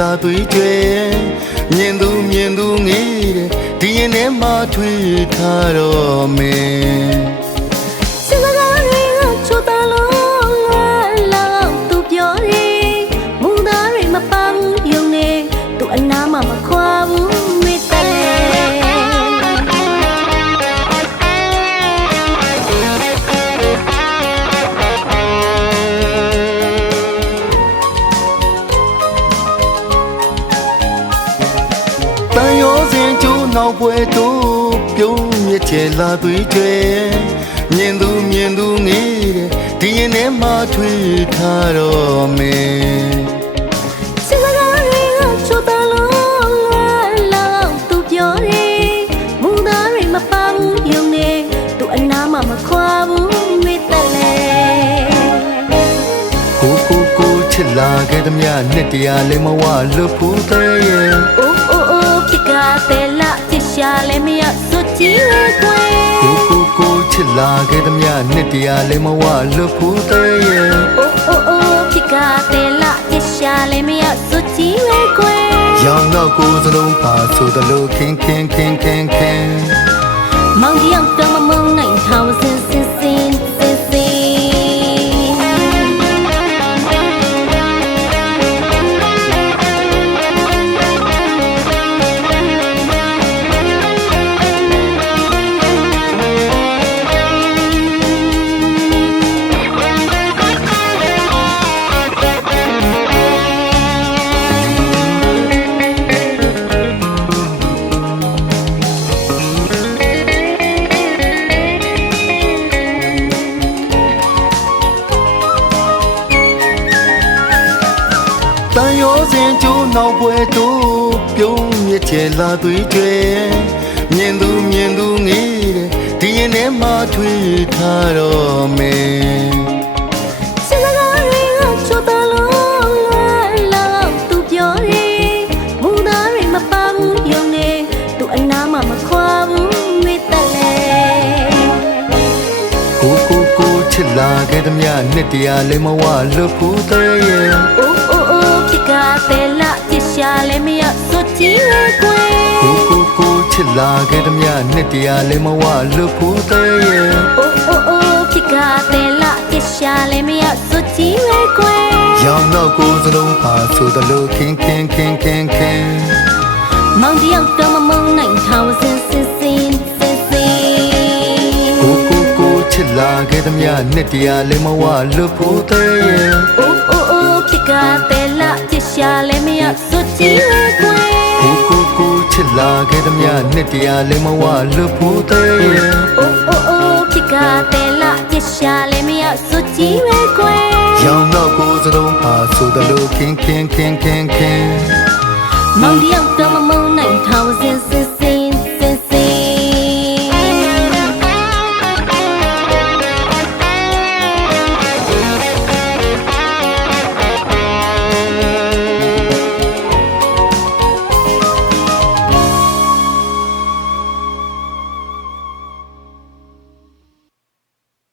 လာသွေးကြွယ်မြင်သူငေးတဲ့ဒီရင်ထဲမှာထွေးထားတော့မယ်စင်ကားတွေကချိုးတလုံးလာသူပြောတယ်မူသားတွေမပါဘူးယုံနေသူအနာမမခွာဘူးမေတ္တာလေနောက်ပွဲတို့ပြုံးမြစ်ချေလာသွေးကြွယ်မြင်သူငေးတဲ့ဒီရင်ထဲမှာထွေးထားတော့မယ်စင်ကားတွေကချိုးတလုံးလာသူပြောတယ်မူသားတွေမပါဘူးယုံနေသူအနာမမခွာဘူးမေတ္တာလေကိုချစ်လာခဲ့သမျှနှစ်တရာလေးမဝလွတ်ဖို့တဲ့ရဲ့ဖြစ်ကတဲ့လာချစ်ရှာလဲမရစွချီဝဲကွယ်ကိုချစ်လာခဲ့သမျှနှစ်တရာလေးမဝလွတ်ဖို့တဲ့ရဲ့ဖြစ်ကတဲ့လာချစ်ရှာလဲမရစွချီဝဲကွယ်ရောင်တော့ကိုစလုံးပါဆိုသလိုခင်းမောင်ကြီးအောင်တော့မုံနိုင်ထောင်စင်တန်ရောစင်ကျိုးနောက်ပွဲတို့ပြုံးမြစ်ချေလာသွေးကြွယ်မြင်သူငေးတဲ့ဒီရင်ထဲမှာထွေးထားတော့မယ်စင်ကားတွေကချိုးတလုံးလာသူပြောတယ်မူသားတွေမပါဘူးယုံနေသူအနာမမခွာဘူးမေတ္တာလေကိုချစ်လာခဲ့သမျှနှစ်တရာလေးမဝလွတ်ဖို့တဲ့ရဲ့တဲ့လာချစ်ရှာလဲမရစွချီဝဲကွယ်ကိုချစ်လာခဲ့သမျှနှစ်တရာလေးမဝလွတ်ဖို့တဲ့ရဲ့ဖြစ်ကတဲ့လာချစ်ရှာလဲမရစွချီဝဲကွယ်ရောင်တော့ကိုစလုံးပါဆိုသလိုခင်းမောင်ကြီးအောင်တော့မုံနိုင်ထောင်စင်ကိုချစ်လာခဲ့သမျှနှစ်တရာလေးမဝလွတ်ဖို့တဲ့ရဲ့ဖြစ်ကတဲ့လာချစ်ရှာလဲမရစွချီဝဲကွယ်ကိုချစ်လာခဲ့သမျှနှစ်တရာလေးမဝလွတ်ဖို့တဲ့ရဲ့ဖြစ်ကတဲ့လာချစ်ရှာလဲမရစွချီဝဲကွယ်ရောင်တော့ကိုစလုံးပါဆိုသလိုခင်းမောင်ကြီးအောင်